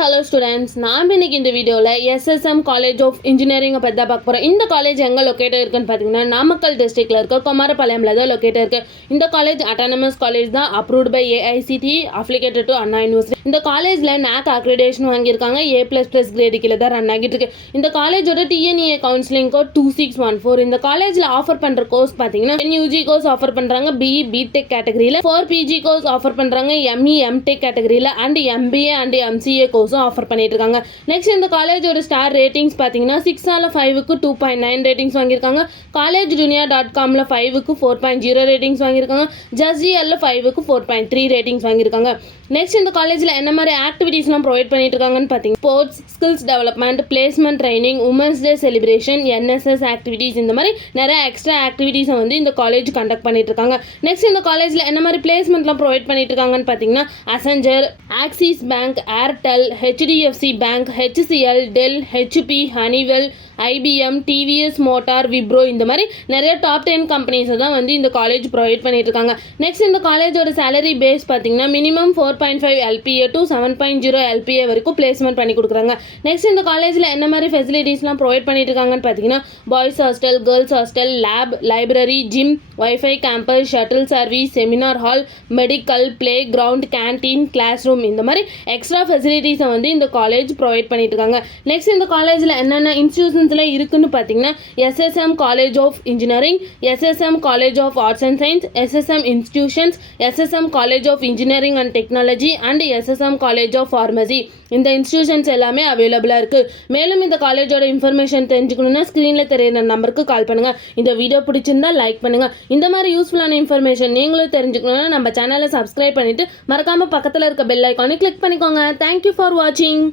Hello students, நாம் இன்னைக்கு இந்த வீடியோவில் எஸ்எஸ்எம் காலேஜ் ஆஃப் இன்ஜினியரிங்கை பற்றி தான் பார்க்க போகிறோம். இந்த காலேஜ் எங்கே லொக்கேட்டாக இருக்குன்னு பார்த்தீங்கன்னா நாமக்கல் டிஸ்ட்ரிக்டில் இருக்க குமாரபாளையமில் தான் லொக்கேட்டாக இருக்குது. இந்த காலேஜ் அட்டானமஸ் காலேஜ் தான், approved by AICTE, affiliated to Anna university. இந்த காலேஜில் NAC அக்ரிடேஷன் வாங்கியிருக்காங்க. A++ கிரேடு கீழே தான் ரன் ஆகிட்டு இருக்கு. இந்த காலேஜோட TNEA கவுன்சிலிங் கோட் 2614. இந்த காலேஜில் ஆஃபர் பண்ணுற கோர்ஸ் பார்த்தீங்கன்னா UG கோர்ஸ் ஆஃபர் பண்ணுறாங்க, BE BTech கேட்டகரியில், 4 PG கோர்ஸ் ஆஃபர் பண்ணுறாங்க, ME MTech கேட்டகரியில், அண்ட் MBA அண்ட் MCA கோர்ஸும் ஆஃபர் பண்ணிட்டு இருக்காங்க. நெக்ஸ்ட் இந்த காலேஜோட ஸ்டார் ரேட்டிங்ஸ் பார்த்தீங்கன்னா 6/5க்கு 2.9 ரேட்டிங்ஸ் வாங்கியிருக்காங்க. collegedunia.comல 5க்கு 4.0 ரேட்டிங்ஸ் வாங்கியிருக்காங்க. JustDL 5க்கு 4.3 ரேட்டிங்ஸ் வாங்கியிருக்காங்க. நெக்ஸ்ட் இந்த காலேஜில் என்ன மாதிரி ஆக்டிவிட்டீஸ்லாம் ப்ரொவைட் பண்ணிட்டு இருக்காங்கன்னு பார்த்தீங்கன்னா sports, skills development, placement training, women's day celebration, NSS activities, இந்த மாதிரி நிறைய எக்ஸ்ட்ரா ஆக்டிவிட்டீஸை வந்து இந்த காலேஜ் கண்டக்ட் பண்ணிட்டு இருக்காங்க. நெக்ஸ்ட் இந்த காலேஜில் என்ன மாதிரி பிளேஸ்மெண்ட்லாம் ப்ரொவைட் பண்ணிட்டு இருக்காங்கன்னு பார்த்தீங்கன்னா Accenture, Axis bank, Airtel, HDFC bank, HCL, Dell, HP, Honeywell, IBM, TVS motor, Wipro, இந்த மாதிரி நிறைய டாப் 10 கம்பெனிஸை தான் வந்து இந்த காலேஜ் ப்ரொவைட் பண்ணிட்டு இருக்காங்க. நெக்ஸ்ட் இந்த காலேஜோட சேலரி பேஸ் பார்த்தீங்கன்னா மினிமம் 4.5 LPA to 7.0 LPA வரைக்கும் பிளேஸ்மெண்ட் பண்ணி கொடுக்குறாங்க. நெக்ஸ்ட் இந்த காலேஜில் என்ன மாதிரி ஃபெசிலிட்டிஸ்லாம் ப்ரொவைட் பண்ணிட்டு இருக்காங்கன்னு பார்த்தீங்கன்னா boys hostel, girls hostel, lab, library, gym, wifi campus, shuttle service, seminar hall, medical, playground, canteen, classroom, இந்த மாதிரி எக்ஸ்ட்ரா ஃபெசிலிட்டிஸை வந்து இந்த காலேஜ் ப்ரொவைட் பண்ணிட்டு இருக்காங்க. நெக்ஸ்ட் இந்த காலேஜில் என்னென்ன இன்ஸ்டியூஷன்ஸில் இருக்குன்னு பார்த்தீங்கன்னா SSM college of engineering, SSM college of arts and science, SSM institutions, SSM college of engineering and technology and SSM college of pharmacy. இந்த இன்ஸ்டிடியூஷன்ஸ் எல்லாமே அவைலபிளாக இருக்குது. மேலும் இந்த காலேஜோட இன்ஃபர்மேஷன் தெரிஞ்சுக்கணுன்னா ஸ்க்ரீனில் தெரியுற நம்பருக்கு கால் பண்ணுங்கள். இந்த வீடியோ பிடிச்சிருந்தா லைக் பண்ணுங்கள். இந்த மாதிரி யூஸ்ஃபுல்லான இன்ஃபர்மேஷன் நீங்களும் தெரிஞ்சுக்கணுன்னா நம்ம சேனலை சப்ஸ்கிரைப் பண்ணிவிட்டு மறக்காமல் பக்கத்தில் இருக்க பெல் ஐக்கானை கிளிக் பண்ணிக்கோங்க. தேங்க்யூ ஃபார் வாட்சிங்.